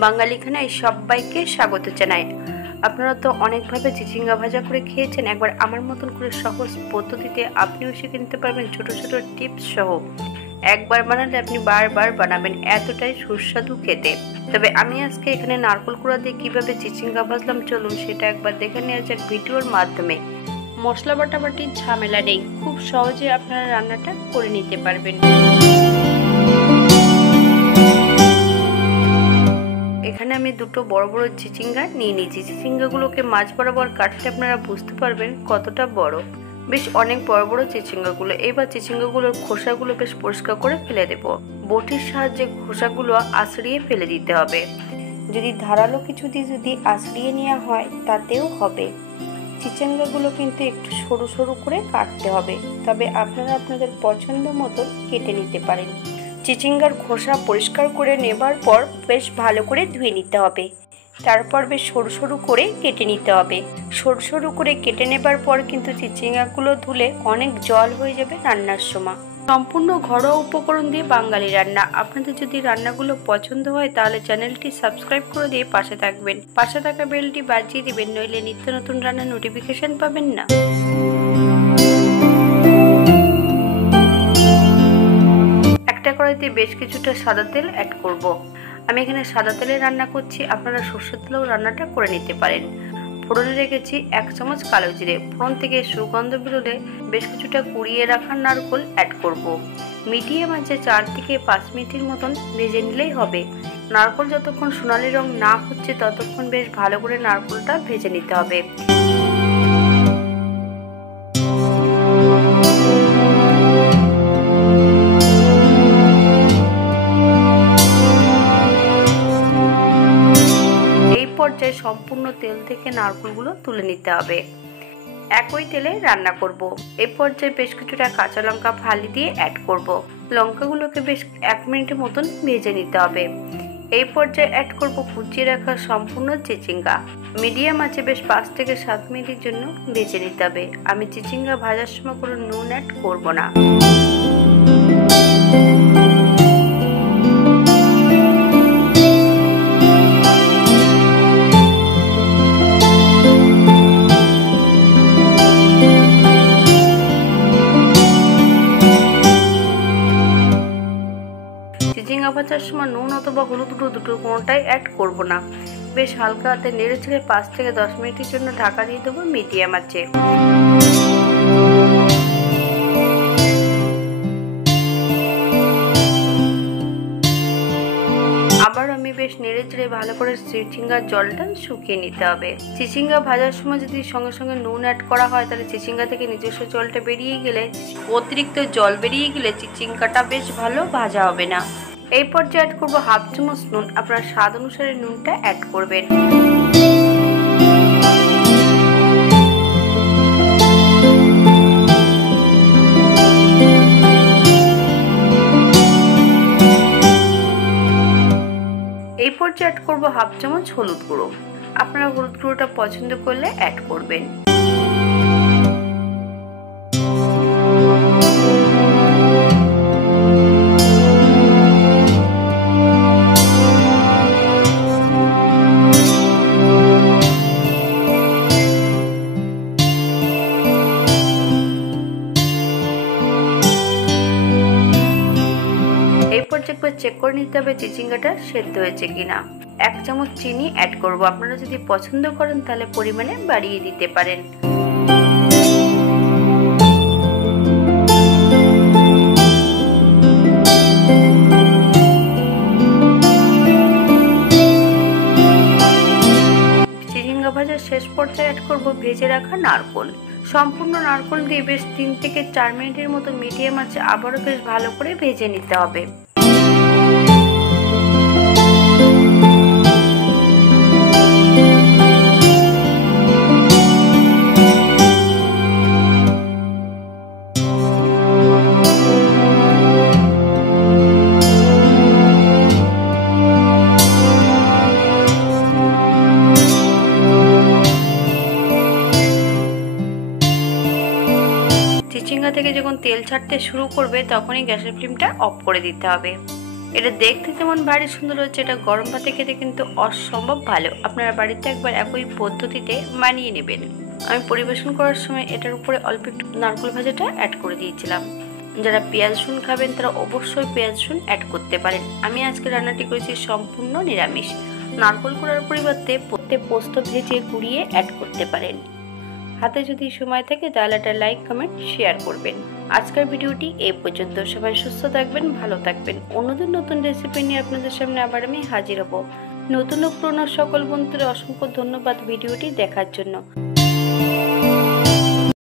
বাঙালি খানায় সবাইকে স্বাগত জানাই। আপনারা তো অনেকভাবে চিচিঙ্গা ভাজা করে খেয়েছেন, একবার আমার মতন করে সহজ পদ্ধতিতে আপনিও শিখে নিতে পারবেন ছোট ছোট টিপস সহ। একবার বানালে আপনি বারবার বানাবেন, এতটাই সুস্বাদু খেতে। তবে আমি আজকে এখানে নারকেল কুড়া দিয়ে কিভাবে চিচিঙ্গা ভাজলাম, চলুন সেটা একবার দেখে নেওয়া যাক ভিডিওর মাধ্যমে। মশলা বাটাবাটির ঝামেলা নেই, খুব সহজে আপনারা রান্নাটা করে নিতে পারবেন। এখানে আমি দুটো বড় বড় চিচিঙ্গা নিয়ে নিয়েছি। চিচিঙ্গাগুলোকে মাছ বরাবর কাটলে আপনারা বুঝতে পারবেন কতটা বড়, বেশ অনেক বড় বড় চিচিঙ্গাগুলো। এবার চিচিঙ্গাগুলোর খোসাগুলো বেশ পরিষ্কার করে ফেলে দেব। বটির সাহায্যে খোসাগুলো আঁচড়িয়ে ফেলে দিতে হবে। যদি ধারালো কিছু দিয়ে যদি আঁচড়িয়ে নেওয়া হয় তাতেও হবে। চিচিঙ্গাগুলো কিন্তু একটু সরু সরু করে কাটতে হবে, তবে আপনারা আপনাদের পছন্দ মতো কেটে নিতে পারেন। চিচিঙ্গার খোসা পরিষ্কার করে নেবার পর বেশ ভালো করে ধুয়ে নিতে হবে, তারপর বেশ সরু সরু করে কেটে নিতে হবে। সরু সরু করে কেটে নেবার পর কিন্তু চিচিঙ্গাগুলো ধুলে অনেক জল হয়ে যাবে রান্নার সময়। সম্পূর্ণ ঘরোয়া উপকরণ দিয়ে বাঙালি রান্না। আপনাদের যদি রান্নাগুলো পছন্দ হয় তাহলে চ্যানেলটি সাবস্ক্রাইব করে দিয়ে পাশে থাকবেন, পাশে থাকা বেলটি বাজিয়ে দিবেন, নইলে নিত্য নতুন রান্নার নোটিফিকেশন পাবেন না। একটা কড়াইতে বেশ কিছুটা সাদা তেল অ্যাড করব। আমি এখানে সাদা তেলে রান্না করছি, আপনারা সরষের তেলেও রান্নাটা করে নিতে পারেন। ফোড়নে রেখেছি 1 চামচ কালো জিরে। ফোড়ন থেকে সুগন্ধ বেরোলে বেশ কিছুটা কুড়িয়ে রাখা নারকেল অ্যাড করব। মিডিয়াম আঁচে 4 থেকে 5 মিনিটের মতন ভেজে নিলেই হবে। নারকেল যতক্ষণ সোনালি রং না হচ্ছে ততক্ষণ বেশ ভালো করে নারকেলটা ভেজে নিতে হবে। পর্যায়ে সম্পূর্ণ তেল থেকে নারকেলগুলো তুলে নিতে হবে। একই তেলে রান্না করব। এই পর্যায়ে বেশ কিছুটা কাঁচা লঙ্কা ফালি দিয়ে অ্যাড করব। লঙ্কাগুলোকে বেশ 1 মিনিটের মতন ভেজে নিতে হবে। এই পর্যায়ে অ্যাড করব কুচিয়ে রাখা সম্পূর্ণ চিচিঙ্গা। মিডিয়াম আঁচে বেশ 5 থেকে 7 মিনিটের জন্য ভেজে নিতে হবে। আমি চিচিঙ্গা ভাজার সময় কোনো নুন অ্যাড করব না। চিচিঙ্গা ভাজার সময় নুন অথবা হলুদ গুঁড়ো দুটো কোনোটাই অ্যাড করব না। বেশ হালকা হাতে নেড়ে ছেড়ে 5 থেকে 10 মিনিটের জন্য ঢাকা দিয়ে দেবো মিডিয়াম আঁচে। আবার আমি বেশ নেড়ে চেড়ে ভালো করে চিচিঙ্গার জলটা শুকিয়ে নিতে হবে। চিচিঙ্গা ভাজার সময় যদি সঙ্গে সঙ্গে নুন অ্যাড করা হয় তাহলে চিচিঙ্গা থেকে নিজস্ব জলটা বেরিয়ে গেলে, অতিরিক্ত জল বেরিয়ে গেলে চিচিঙ্গাটা বেশ ভালো ভাজা হবে না। এই পর্যায়ে অ্যাড করবো 1/2 চামচ নুন। আপনার স্বাদ অনুসারে নুনটা অ্যাড করবেন। এই পর্যায়ে অ্যাড করবো 1/2 চামচ হলুদ গুঁড়ো। আপনারা হলুদ গুঁড়োটা পছন্দ করলে অ্যাড করবেন। এই পর্যায়ে একবার চেক করে নিতে হবে চিচিঙ্গাটা সেদ্ধ হয়েছে কিনা। 1 চামচ চিনি অ্যাড করব। আপনারা যদি পছন্দ করেন তাহলে পরিমাণে বাড়িয়ে দিতে পারেন। চিচিঙ্গা ভাজার শেষ পর্যায়ে অ্যাড করব ভেজে রাখা নারকেল। সম্পূর্ণ নারকেল দিয়ে বেশ 3 থেকে 4 মিনিটের মতো মিডিয়াম আঁচে আবারও বেশ ভালো করে ভেজে নিতে হবে। চিচিঙ্গা থেকে যখন তেল ছাড়তে শুরু করবে তখনই গ্যাসের ফ্লেমটা অফ করে দিতে হবে। এটা দেখতে যেমন ভারী সুন্দর হচ্ছে, এটা গরম ভাতে খেতে কিন্তু অসম্ভব ভালো। আপনারা বাড়িতে একবার একই পদ্ধতিতে বানিয়ে নেবেন। আমি পরিবেশন করার সময় এটার উপরে অল্প একটু নারকেল ভাজাটা অ্যাড করে দিয়েছিলাম। যারা পেঁয়াজ রসুন খাবেন তারা অবশ্যই পেঁয়াজ রসুন অ্যাড করতে পারেন। আমি আজকে রান্নাটি করেছি সম্পূর্ণ নিরামিষ। নারকেল কুড়ার পরিবর্তে পোস্ত ভেজে গুঁড়িয়ে অ্যাড করতে পারেন। হাতে যদি সময় থাকে তাহলে একটা লাইক কমেন্ট শেয়ার করবেন। আজকের ভিডিওটি এই পর্যন্ত। সবাই সুস্থ থাকবেন, ভালো থাকবেন। অন্যদিন নতুন রেসিপি নিয়ে আপনাদের সামনে আবার আমি হাজির হব। নতুন ও পুরনো সকল বন্ধুদের অসংখ্য ধন্যবাদ ভিডিওটি দেখার জন্য।